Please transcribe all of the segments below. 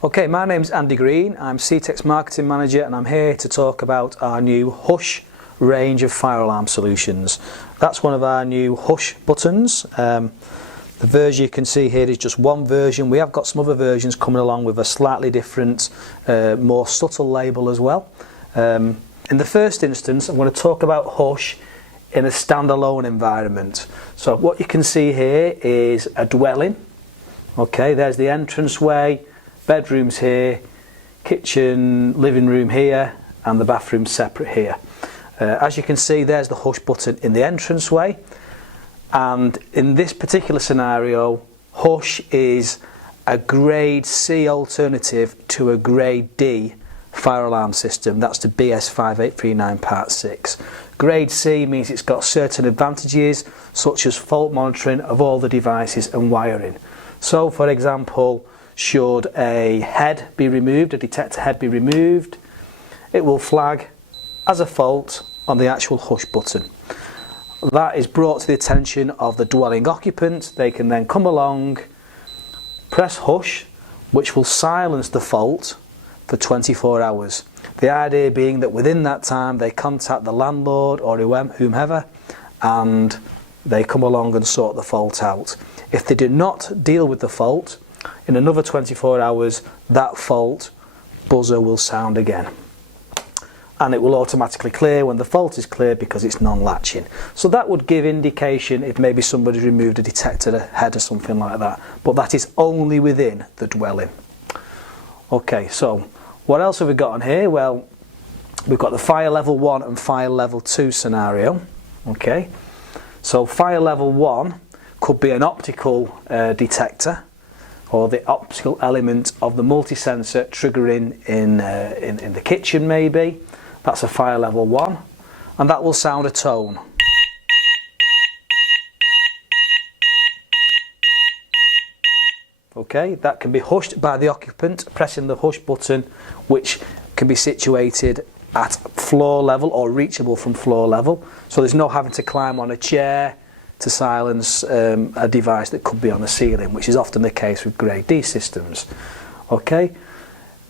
Okay, my name's Andy Green, I'm C-TEC's Marketing Manager and I'm here to talk about our new Hush range of fire alarm solutions. That's one of our new Hush buttons. The version you can see here is just one version. We have got some other versions coming along with a slightly different, more subtle label as well. In the first instance, I'm going to talk about Hush in a standalone environment. So what you can see here is a dwelling. Okay, there's the entranceway. Bedrooms here, kitchen, living room here, and the bathroom separate here. As you can see, there's the Hush button in the entranceway, and in this particular scenario, Hush is a grade C alternative to a grade D fire alarm system. That's the BS 5839 Part 6. Grade C means it's got certain advantages, such as fault monitoring of all the devices and wiring. So, for example, should a head be removed, a detector head be removed, it will flag as a fault on the actual Hush button. That is brought to the attention of the dwelling occupant. They can then come along, press Hush, which will silence the fault for 24 hours. The idea being that within that time they contact the landlord or whomever and they come along and sort the fault out. If they do not deal with the fault, in another 24 hours, that fault buzzer will sound again. And it will automatically clear when the fault is clear because it's non-latching. So that would give indication if maybe somebody removed a detector head or something like that. But that is only within the dwelling. Okay, so what else have we got on here? Well, we've got the fire level 1 and fire level 2 scenario. Okay, so fire level 1 could be an optical detector, or the optical element of the multi-sensor triggering in the kitchen maybe. That's a fire level 1, and that will sound a tone. Okay, that can be hushed by the occupant pressing the Hush button, which can be situated at floor level or reachable from floor level. So there's no having to climb on a chair to silence a device that could be on the ceiling, which is often the case with grade D systems. Okay,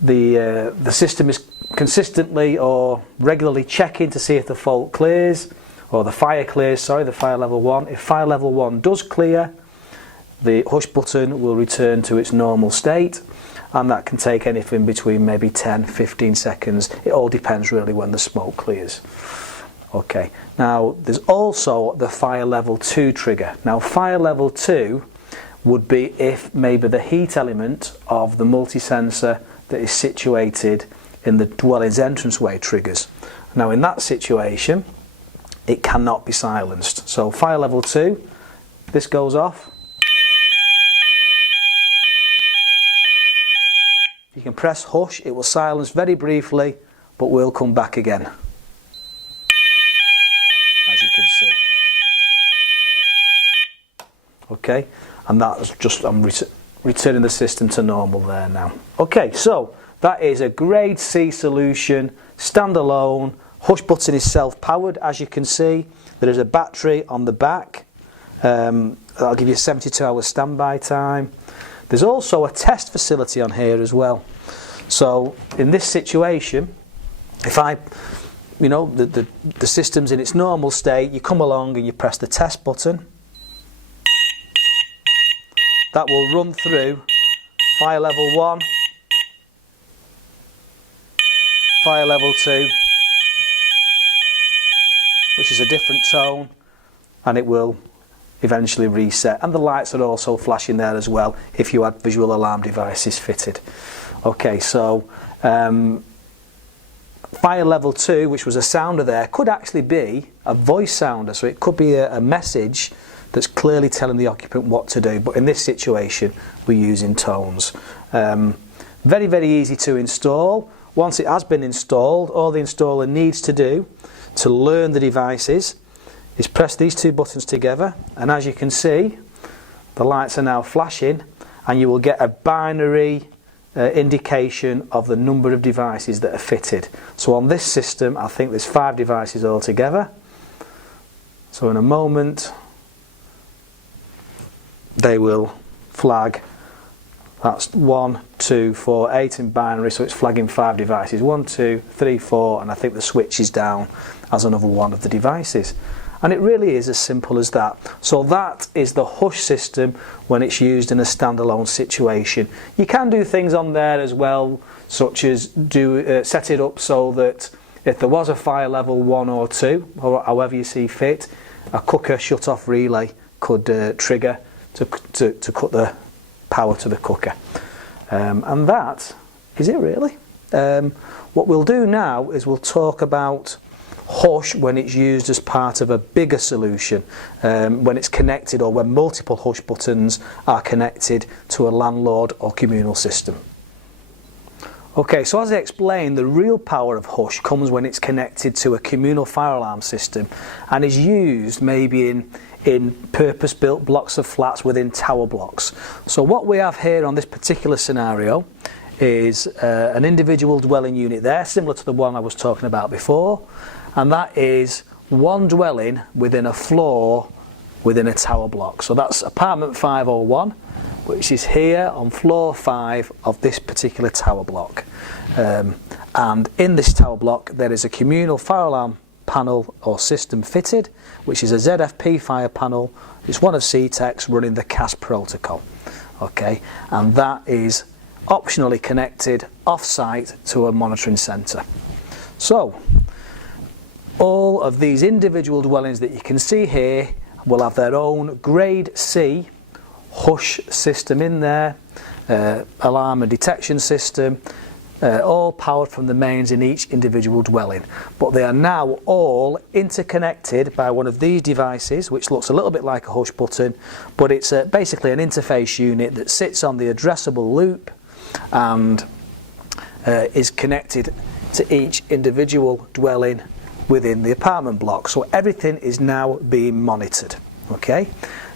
the system is consistently or regularly checking to see if the fault clears, or the fire clears, sorry, the fire level 1. If fire level 1 does clear, the Hush button will return to its normal state, and that can take anything between maybe 10-15 seconds. It all depends really when the smoke clears. Okay, now there's also the fire level 2 trigger. Now fire level 2 would be if maybe the heat element of the multi-sensor that is situated in the dwelling's entranceway triggers. Now in that situation, it cannot be silenced. So fire level 2, this goes off. You can press Hush, it will silence very briefly, but will come back again. As you can see. Okay, and that's just, I'm returning the system to normal there now. Okay, so that is a grade C solution, standalone. Hush button is self-powered, as you can see. There is a battery on the back. That'll give you 72 hours standby time. There's also a test facility on here as well. So in this situation, if the system's in its normal state, you come along and you press the test button. That will run through fire level 1, fire level 2, which is a different tone, and it will eventually reset. And the lights are also flashing there as well if you had visual alarm devices fitted. Okay, so fire level 2, which was a sounder there, could actually be a voice sounder. So it could be a message that's clearly telling the occupant what to do. But in this situation, we're using tones. Very, very easy to install. Once it has been installed, all the installer needs to do to learn the devices is press these two buttons together, and as you can see, the lights are now flashing, and you will get a binary indication of the number of devices that are fitted. So on this system, I think there's 5 devices altogether. So in a moment, they will flag That's 1, 2, 4, 8 in binary, so it's flagging 5 devices. 1, 2, 3, 4, and I think the switch is down as another one of the devices. And it really is as simple as that. So that is the hush system when it's used in a standalone situation. You can do things on there as well, such as set it up so that if there was a fire level 1 or 2, or however you see fit, a cooker shut-off relay could trigger to cut the power to the cooker. And that is it really. What we'll do now is we'll talk about hush when it's used as part of a bigger solution, when it's connected or when multiple hush buttons are connected to a landlord or communal system. Okay, so as I explained, the real power of hush comes when it's connected to a communal fire alarm system and is used maybe in purpose-built blocks of flats within tower blocks. So what we have here on this particular scenario is an individual dwelling unit there, similar to the one I was talking about before, and that is one dwelling within a floor within a tower block. So that's apartment 501, which is here on floor 5 of this particular tower block. And in this tower block there is a communal fire alarm panel or system fitted, which is a ZFP fire panel. It's one of C-TEC's running the CAS protocol. Okay, and that is optionally connected off-site to a monitoring centre. So all of these individual dwellings that you can see here will have their own grade C hush system in there, alarm and detection system, all powered from the mains in each individual dwelling. But they are now all interconnected by one of these devices, which looks a little bit like a hush button, but it's basically an interface unit that sits on the addressable loop and is connected to each individual dwelling within the apartment block. So everything is now being monitored. Okay.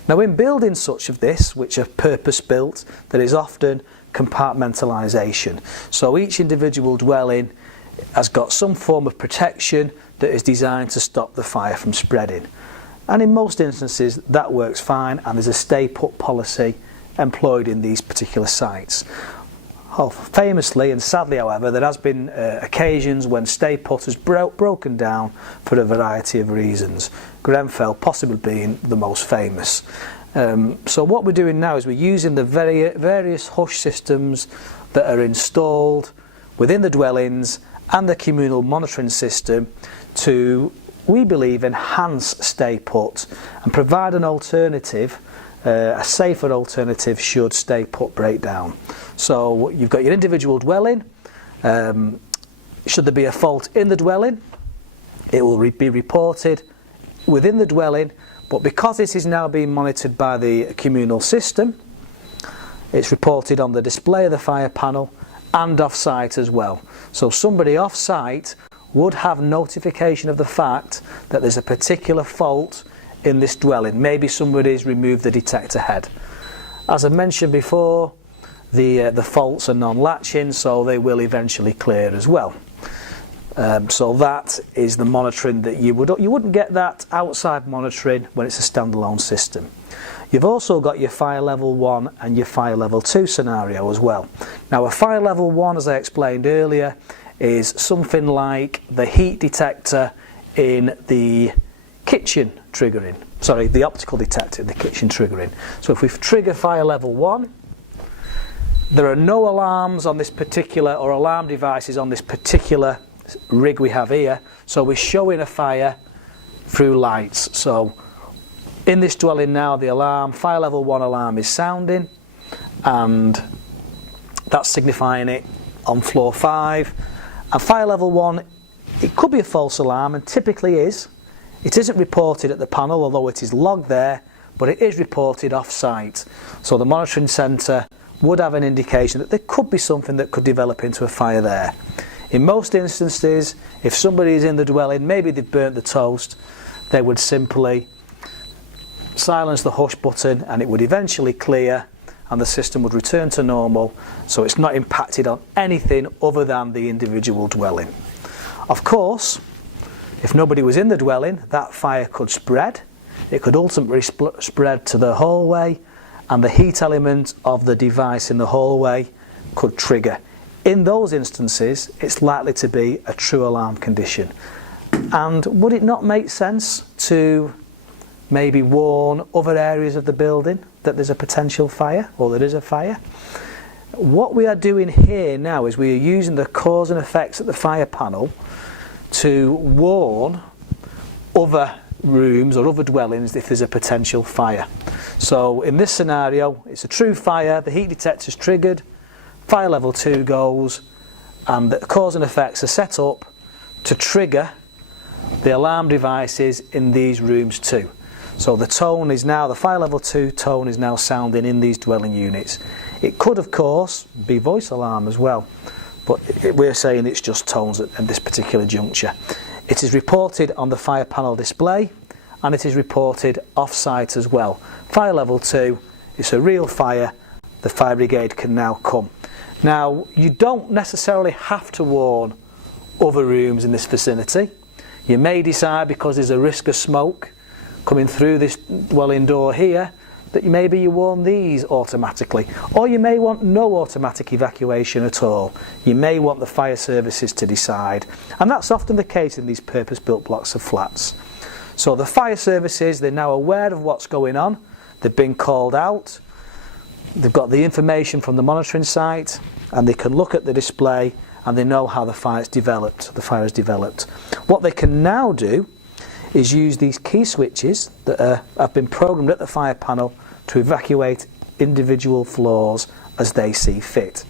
Now in building such of this, which are purpose built, there is often compartmentalisation. So each individual dwelling has got some form of protection that is designed to stop the fire from spreading. And in most instances that works fine, and there's a stay put policy employed in these particular sites. Famously and sadly, however, there has been occasions when stay put has broken down for a variety of reasons, Grenfell possibly being the most famous. So what we're doing now is we're using the various hush systems that are installed within the dwellings and the communal monitoring system to, we believe, enhance stay put and provide an alternative, a safer alternative should stay put break down. So you've got your individual dwelling. Should there be a fault in the dwelling, it will be reported within the dwelling, but because this is now being monitored by the communal system, it's reported on the display of the fire panel and off-site as well. So somebody off-site would have notification of the fact that there's a particular fault in this dwelling. Maybe somebody's removed the detector head. As I mentioned before, the faults are non-latching, so they will eventually clear as well. So that is the monitoring that you wouldn't get that outside monitoring when it's a standalone system. You've also got your fire level 1 and your fire level 2 scenario as well. Now a fire level 1, as I explained earlier, is something like the heat detector in the kitchen triggering. Sorry, the optical detector in the kitchen triggering. So if we trigger fire level 1, there are no alarms on this particular, or alarm devices on this particular rig we have here, so we're showing a fire through lights. So in this dwelling now, the alarm, fire level 1 alarm is sounding, and that's signifying it on floor 5. And fire level 1, it could be a false alarm, and typically is. It isn't reported at the panel, although it is logged there, but it is reported off-site. So the monitoring centre would have an indication that there could be something that could develop into a fire there. In most instances, if somebody is in the dwelling, maybe they've burnt the toast, they would simply silence the hush button and it would eventually clear and the system would return to normal, so it's not impacted on anything other than the individual dwelling. Of course, if nobody was in the dwelling, that fire could spread. It could ultimately spread to the hallway and the heat element of the device in the hallway could trigger. In those instances, it's likely to be a true alarm condition. And would it not make sense to maybe warn other areas of the building that there's a potential fire, or there is a fire? What we are doing here now is we are using the cause and effects at the fire panel to warn other rooms or other dwellings if there's a potential fire. So in this scenario, it's a true fire, the heat detector's triggered, fire level 2 goes, and the cause and effects are set up to trigger the alarm devices in these rooms too. So the tone is now, the fire level 2 tone is now sounding in these dwelling units. It could of course be voice alarm as well, but we're saying it's just tones at this particular juncture. It is reported on the fire panel display, and it is reported off-site as well. Fire level 2, it's a real fire, the fire brigade can now come. Now, you don't necessarily have to warn other rooms in this vicinity. You may decide, because there's a risk of smoke coming through this dwelling door here, that maybe you warn these automatically. Or you may want no automatic evacuation at all. You may want the fire services to decide. And that's often the case in these purpose-built blocks of flats. So the fire services, they're now aware of what's going on. They've been called out. They've got the information from the monitoring site, and they can look at the display and they know how the fire has developed. What they can now do is use these key switches that have been programmed at the fire panel to evacuate individual floors as they see fit,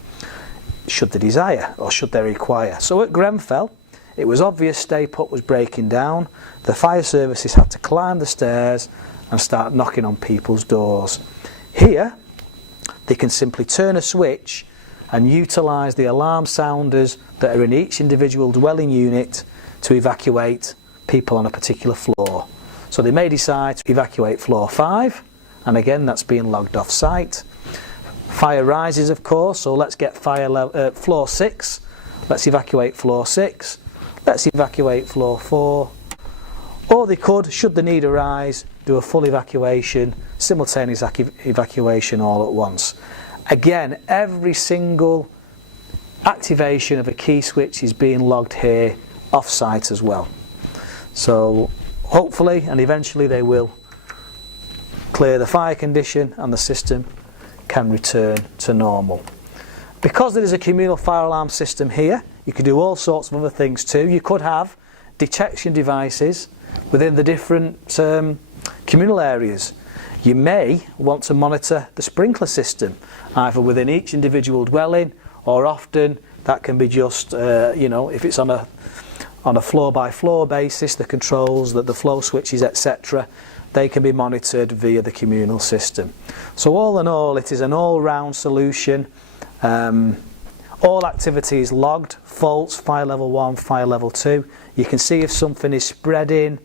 should they desire or should they require. So at Grenfell, it was obvious Stay Put was breaking down. The fire services had to climb the stairs and start knocking on people's doors. Here, they can simply turn a switch and utilise the alarm sounders that are in each individual dwelling unit to evacuate people on a particular floor. So they may decide to evacuate floor 5, and again that's being logged off site. Fire rises of course, so let's get floor 6, let's evacuate floor 6, let's evacuate floor 4, or they could, should the need arise, do a full evacuation, simultaneous evacuation all at once. Again, every single activation of a key switch is being logged here off site as well. So hopefully and eventually they will clear the fire condition and the system can return to normal. Because there is a communal fire alarm system here, you could do all sorts of other things too. You could have detection devices within the different communal areas. You may want to monitor the sprinkler system, either within each individual dwelling, or often that can be just, if it's on a floor-by-floor basis, the controls, the flow switches, etc., they can be monitored via the communal system. So all in all, it is an all-round solution. All activities logged, faults, fire level 1, fire level 2. You can see if something is spreading,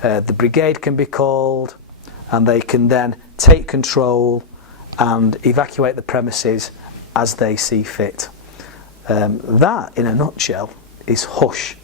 the brigade can be called, and they can then take control and evacuate the premises as they see fit. That, in a nutshell, is Hush.